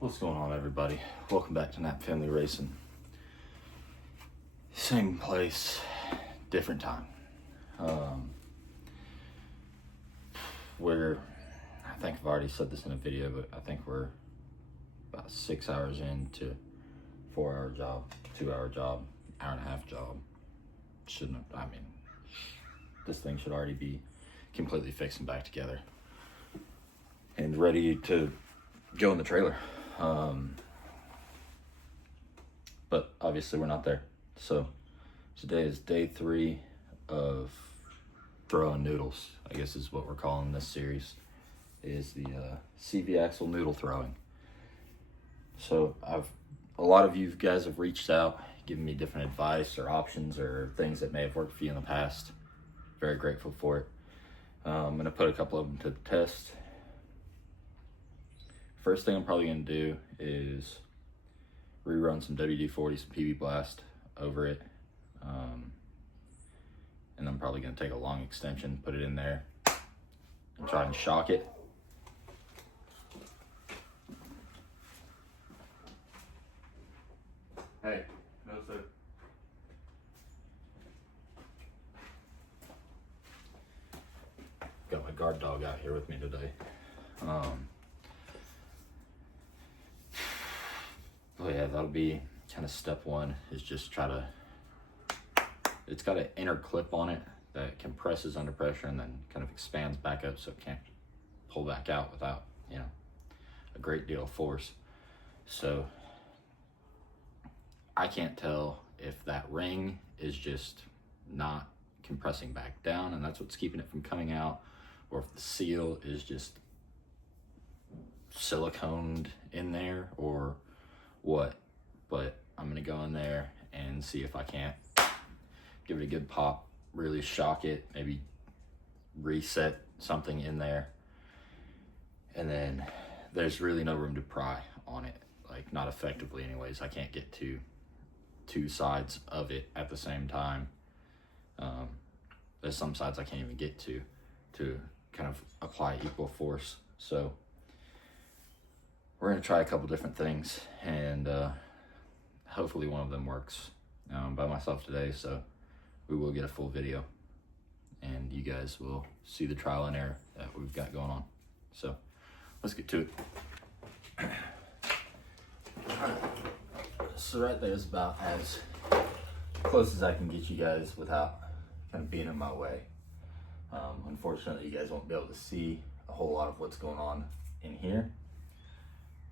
What's going on, everybody? Welcome back to Knapp Family Racing. Same place, different time. I think I've already said this in a video, but I think we're about 6 hours into 4-hour job, 2-hour job, hour and a half job. This thing should already be completely fixed and back together and ready to go in the trailer. But obviously we're not there. So today is day 3 of throwing noodles, I guess is what we're calling this series, is the CV axle noodle throwing. So a lot of you guys have reached out, given me different advice or options or things that may have worked for you in the past. Very grateful for it. I'm gonna put a couple of them to the test. First thing I'm probably gonna do is rerun some WD-40, some PB Blast over it. And I'm probably gonna take a long extension, put it in there, and try and shock it. Hey, no sir. Got my guard dog out here with me today. Oh yeah, that'll be kind of step 1, is just try to, it's got an inner clip on it that compresses under pressure and then kind of expands back up so it can't pull back out without, a great deal of force. So I can't tell if that ring is just not compressing back down and that's what's keeping it from coming out, or if the seal is just siliconed in there or what. But I'm gonna go in there and see if I can't give it a good pop, really shock it, maybe reset something in there. And then there's really no room to pry on it, like not effectively anyways. I can't get to two sides of it at the same time. There's some sides I can't even get to kind of apply equal force. So we're gonna try a couple different things, and hopefully one of them works. By myself today, so we will get a full video and you guys will see the trial and error that we've got going on. So let's get to it. So right there is about as close as I can get you guys without kind of being in my way. Unfortunately, you guys won't be able to see a whole lot of what's going on in here,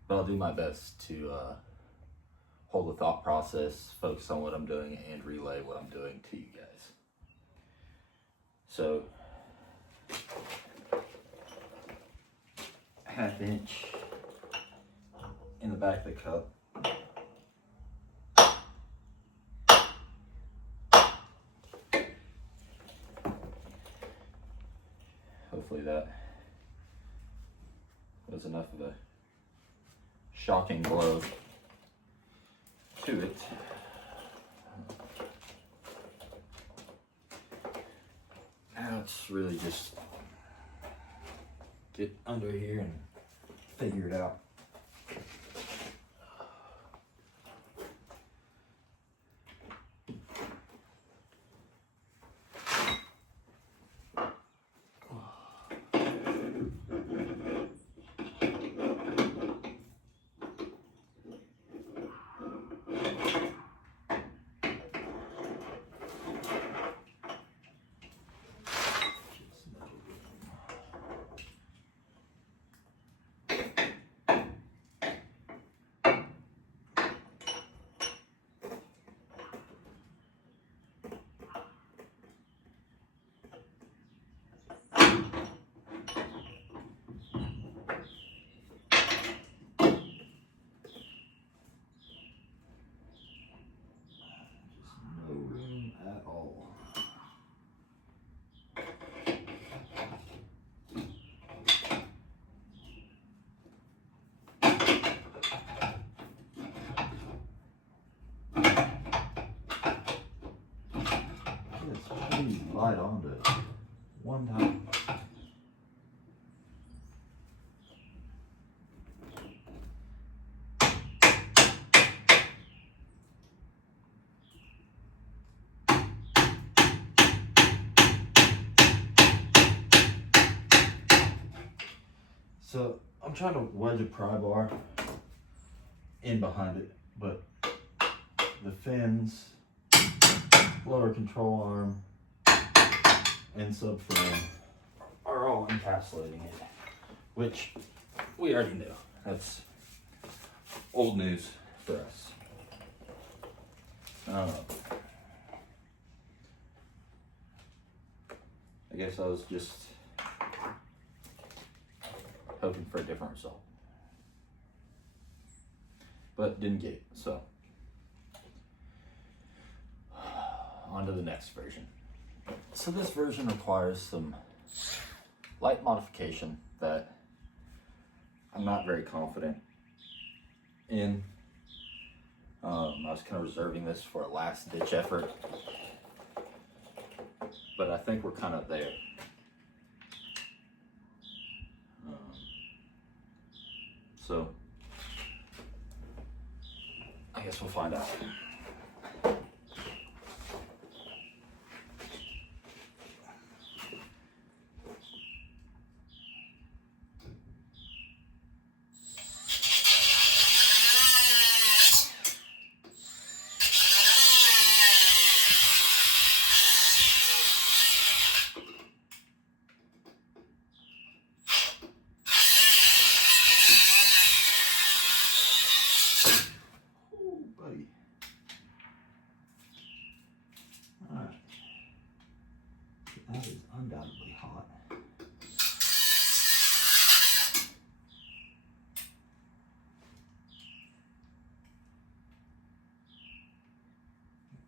but I'll do my best to hold the thought process, focus on what I'm doing, and relay what I'm doing to you guys. So, 1/2 inch in the back of the cup. Hopefully that was enough of a shocking blow to it. Now it's really just get under here and figure it out. Light onto it one time. So I'm trying to wedge a pry bar in behind it, but the fins, lower control arm, and subframe are all encapsulating it, which we already knew. That's old news for us. I guess I was just hoping for a different result, but didn't get it. So on to the next version. So this version requires some light modification that I'm not very confident in. I was kind of reserving this for a last ditch effort, but I think we're kind of there. So I guess we'll find out. That is undoubtedly hot.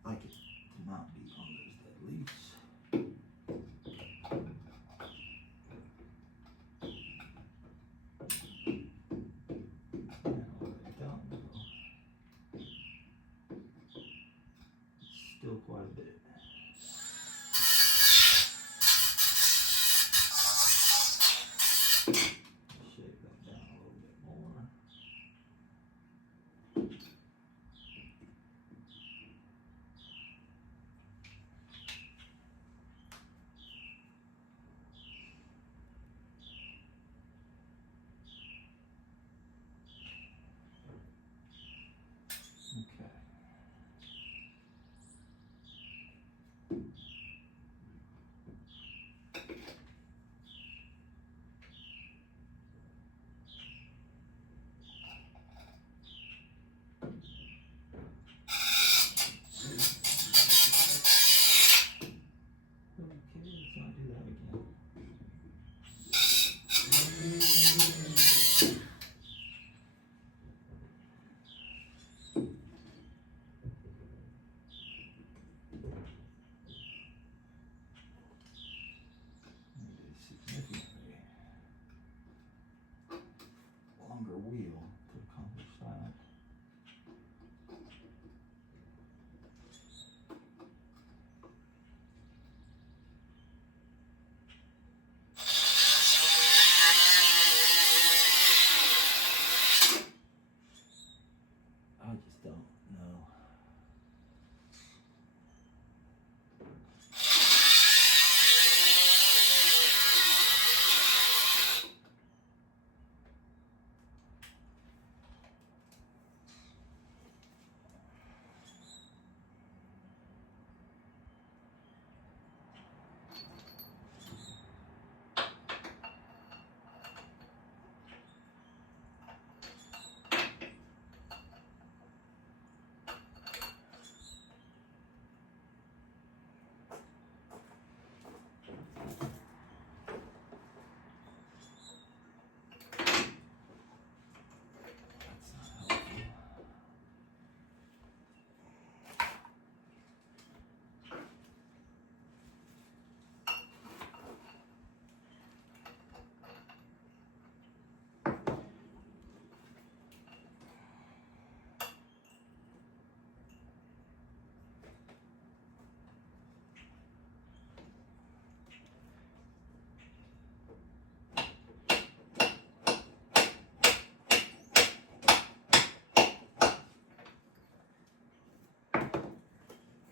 Like it to not be on those dead leaves. And all the way down below. Still quite a bit. Shake that down a little bit more. Okay. Let's not do that again. Significantly longer wheel to accomplish that. I just don't know. That's not helpful.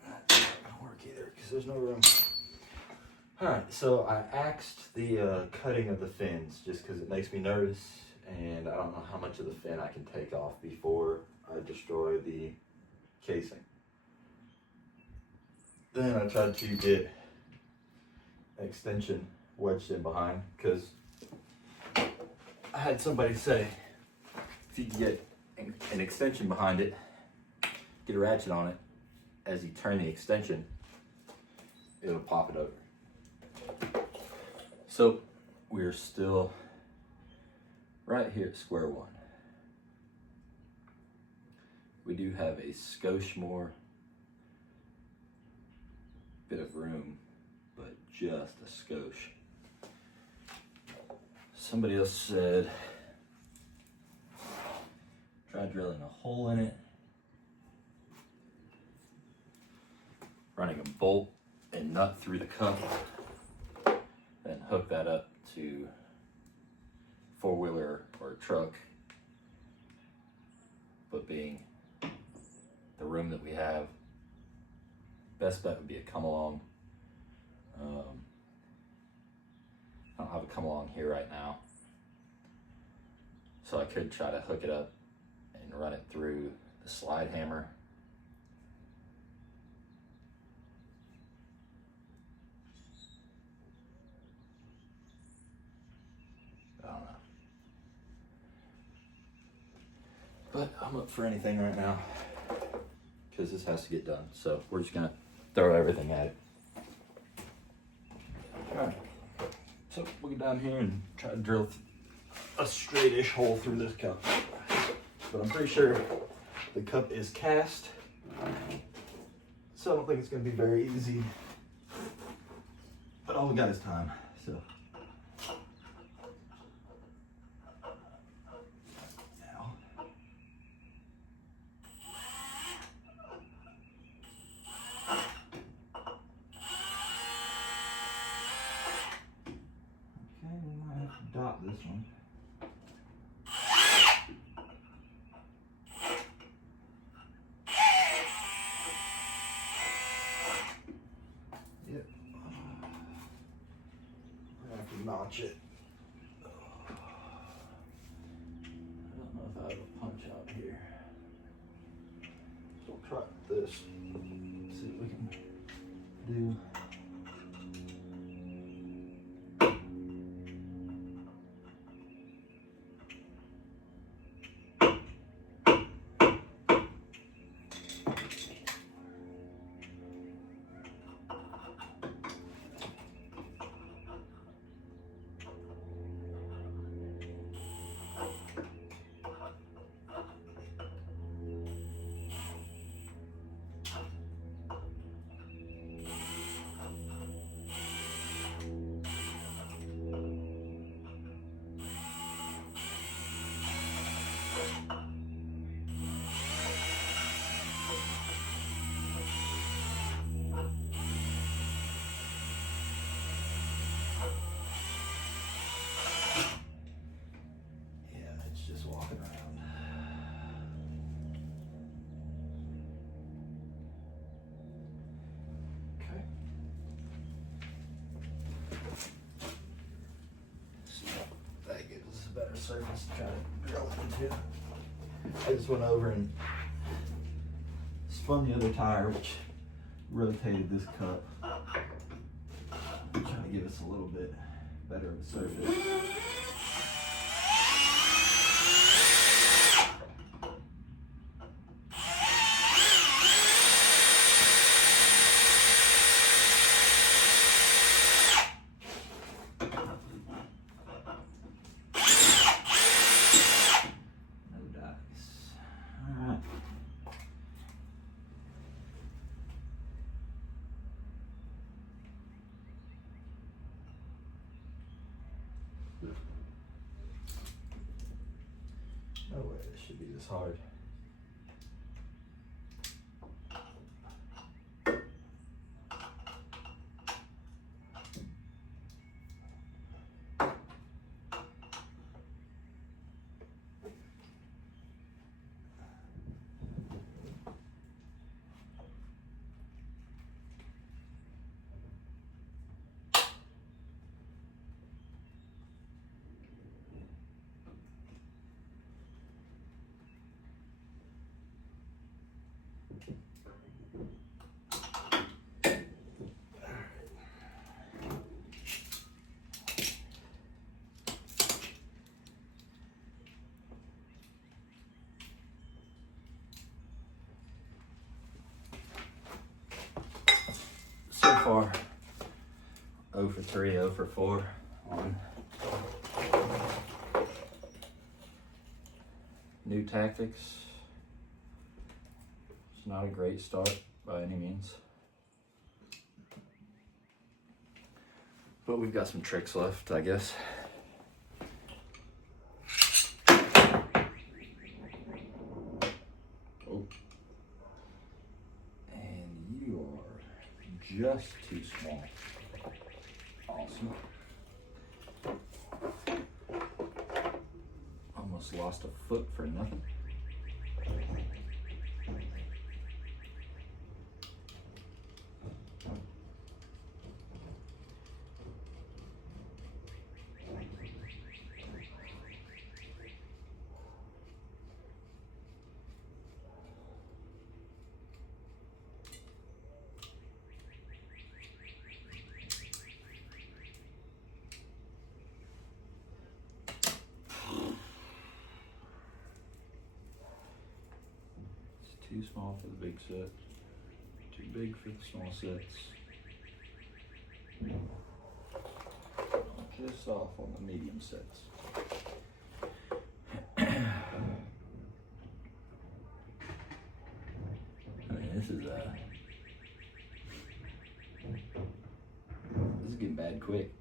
That don't work either because there's no room Alright, so I axed the cutting of the fins just because it makes me nervous, and I don't know how much of the fin I can take off before I destroy the casing. Then I tried to get an extension wedged in behind, because I had somebody say if you can get an extension behind it, get a ratchet on it, as you turn the extension, it'll pop it over. So we're still right here at square one. We do have a skosh more bit of room, but just a skosh. Somebody else said try drilling a hole in it, running a bolt and nut through the cup, then hook that up to four-wheeler or truck. But being the room that we have, best bet would be a come along. I don't have a come along here right now, so I could try to hook it up and run it through the slide hammer. I don't know. But I'm up for anything right now because this has to get done. So we're just gonna throw everything at it. All right. So we'll get down here and try to drill a straight-ish hole through this cup. But I'm pretty sure the cup is cast, so I don't think it's gonna be very easy. But all we got is time, so. Now. Okay, we might have to dot this one. Yep. I have to notch it. I don't know if I have a punch out here. So we'll try this. See what we can do. Surface to try to drill it into. I just went over and spun the other tire, which rotated this cup, trying to give us a little bit better of a surface. No way this should be this hard. So far, 0 for 3, 0 for 4 on new tactics. It's not a great start by any means, but we've got some tricks left, I guess. Oh, and you are just too small. Awesome. Almost lost a foot for nothing. Too small for the big set, too big for the small sets. Just off on the medium sets. I mean, this is getting bad quick.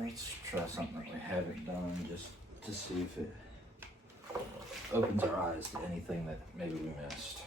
Let's try something that we haven't done just to see if it opens our eyes to anything that maybe we missed.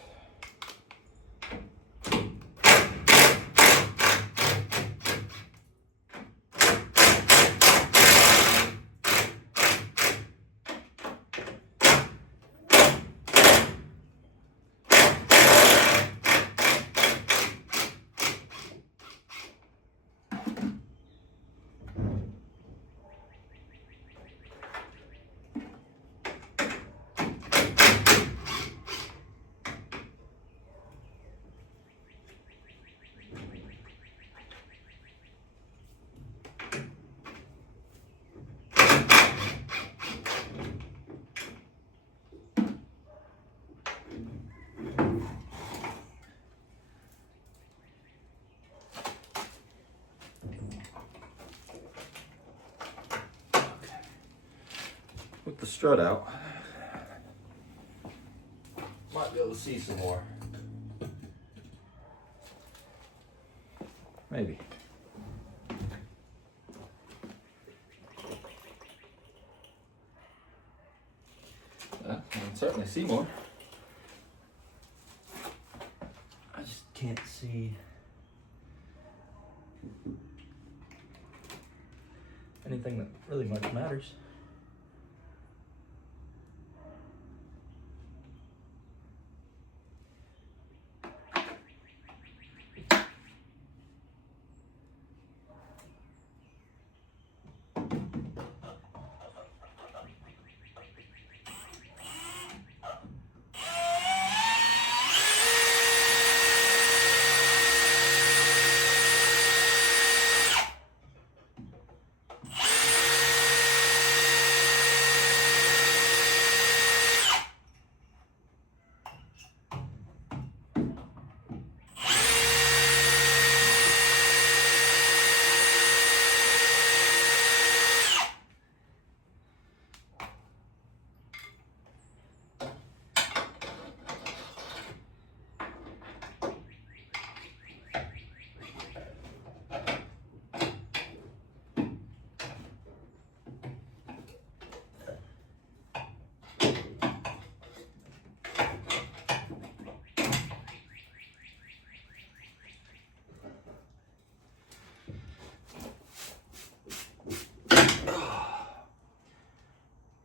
With the strut out, might be able to see some more. Maybe. I can certainly see more. I just can't see anything that really much matters.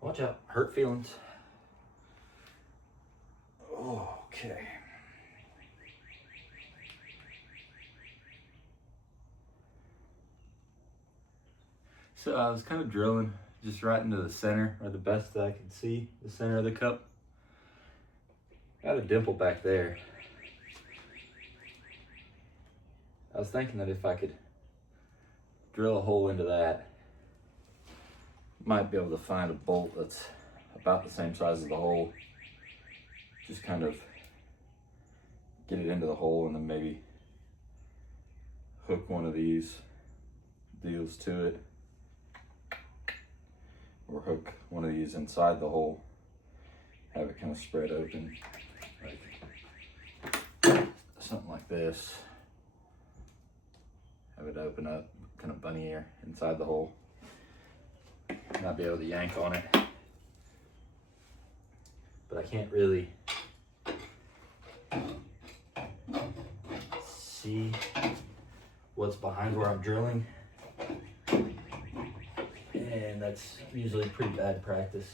Watch out, hurt feelings. Okay. So I was kind of drilling just right into the center, or the best that I can see, the center of the cup. Got a dimple back there. I was thinking that if I could drill a hole into that, might be able to find a bolt that's about the same size as the hole. Just kind of get it into the hole and then maybe hook one of these deals to it, or hook one of these inside the hole, have it kind of spread open, like something like this. Have it open up, kind of bunny ear inside the hole. Might be able to yank on it, but I can't really see what's behind where I'm drilling, and that's usually pretty bad practice.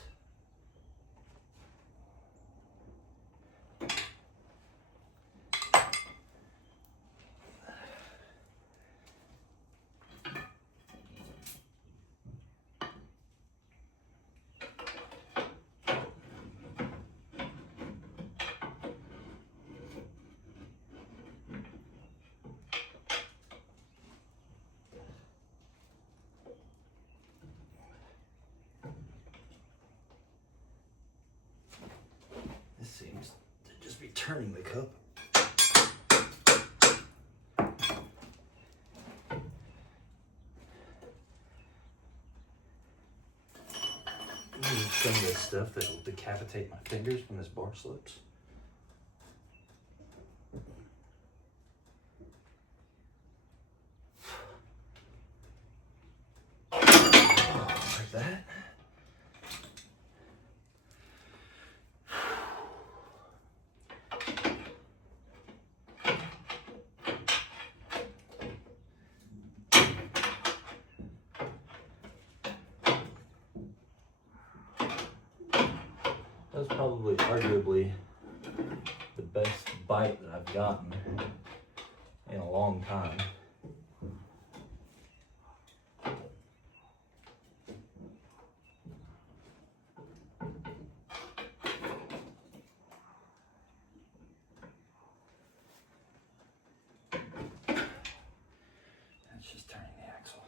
This seems to just be turning the cup. Some of this stuff that'll decapitate my fingers when this bar slips. Like that. That was probably arguably the best bite that I've gotten in a long time. That's just turning the axle.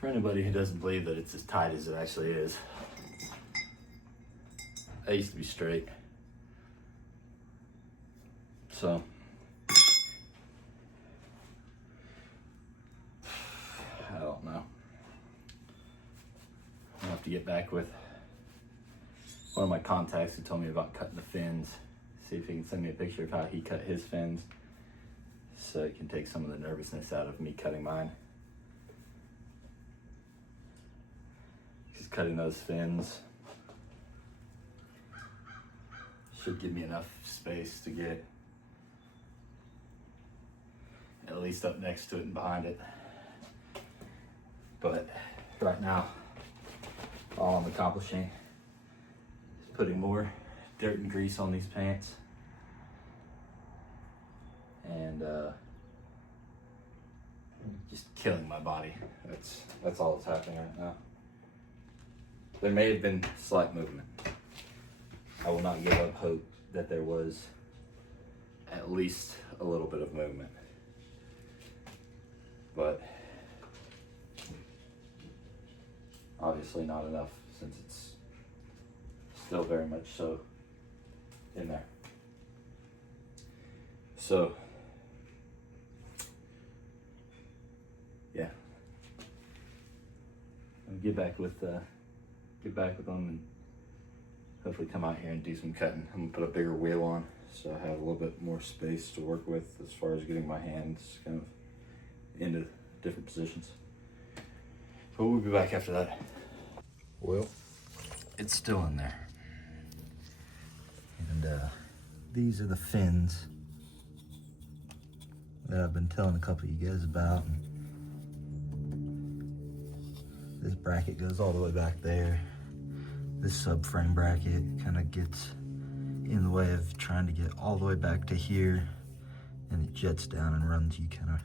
For anybody who doesn't believe that it's as tight as it actually is, I used to be straight. So, I don't know. I'll have to get back with one of my contacts who told me about cutting the fins. See if he can send me a picture of how he cut his fins, so it can take some of the nervousness out of me cutting mine. Just cutting those fins should give me enough space to get at least up next to it and behind it. But right now, all I'm accomplishing is putting more dirt and grease on these pants. And just killing my body. That's all that's happening right now. There may have been slight movement. I will not give up hope that there was at least a little bit of movement. But obviously not enough, since it's still very much so in there. So yeah, I'll get back with them and hopefully come out here and do some cutting. I'm gonna put a bigger wheel on so I have a little bit more space to work with as far as getting my hands kind of into different positions. But we'll be back after that. Well, it's still in there. And these are the fins that I've been telling a couple of you guys about. And this bracket goes all the way back there. This subframe bracket kind of gets in the way of trying to get all the way back to here, and it jets down and runs you kind of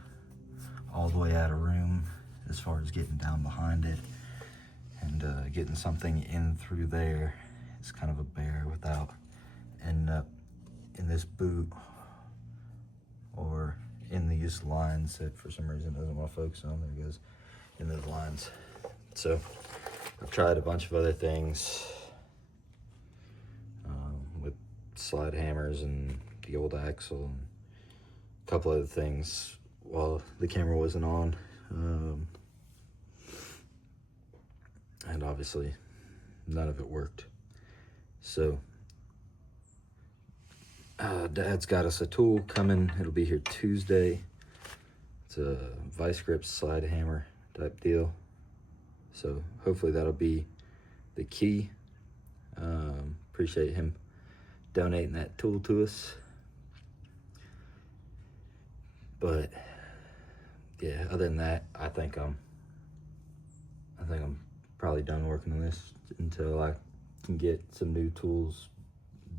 all the way out of room as far as getting down behind it, and getting something in through there is kind of a bear without ending up in this boot or in these lines that for some reason doesn't want to focus on. There it goes, in those lines. So I've tried a bunch of other things with slide hammers and the old axle and a couple other things while the camera wasn't on. And obviously none of it worked. So Dad's got us a tool coming. It'll be here Tuesday. It's a vice grip slide hammer type deal. So hopefully that'll be the key. Appreciate him donating that tool to us. But yeah, other than that, I think I'm probably done working on this until I can get some new tools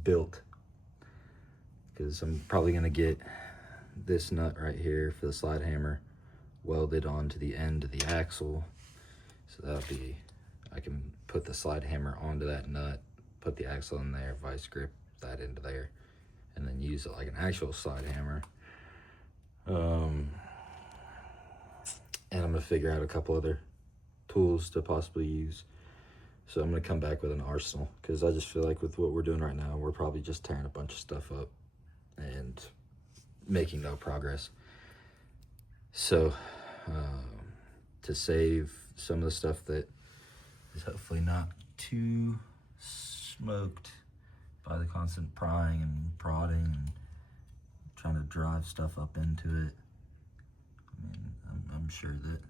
built. Because I'm probably gonna get this nut right here for the slide hammer welded onto the end of the axle. So that'll be, I can put the slide hammer onto that nut, put the axle in there, vice grip that into there, and then use it like an actual slide hammer. And I'm gonna figure out a couple other tools to possibly use. So I'm gonna come back with an arsenal, because I just feel like with what we're doing right now, we're probably just tearing a bunch of stuff up and making no progress. So to save some of the stuff that is hopefully not too smoked by the constant prying and prodding and trying to drive stuff up into it, I mean, I'm sure that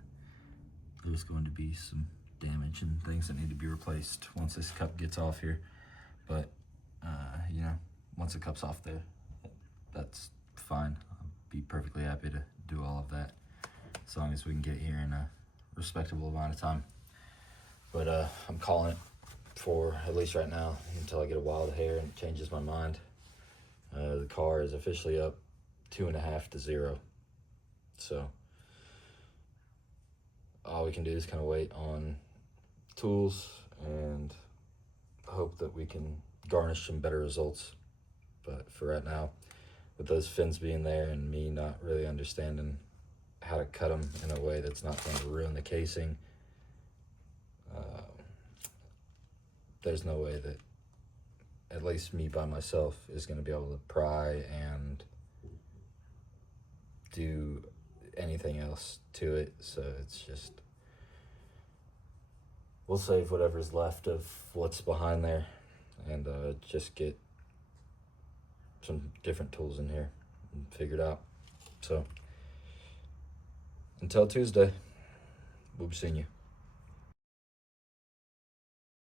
there's going to be some damage and things that need to be replaced once this cup gets off here. But you know, once the cup's off there, that's fine. I'll be perfectly happy to do all of that as long as we can get here in a respectable amount of time. But I'm calling it for at least right now until I get a wild hair and it changes my mind. The car is officially up 2.5 to 0. So all we can do is kind of wait on tools and hope that we can garnish some better results. But for right now, with those fins being there and me not really understanding how to cut them in a way that's not going to ruin the casing, there's no way that at least me by myself is going to be able to pry and do anything else to it. So it's just, we'll save whatever's left of what's behind there and just get some different tools in here and figure it out. So until Tuesday, we'll be seeing you.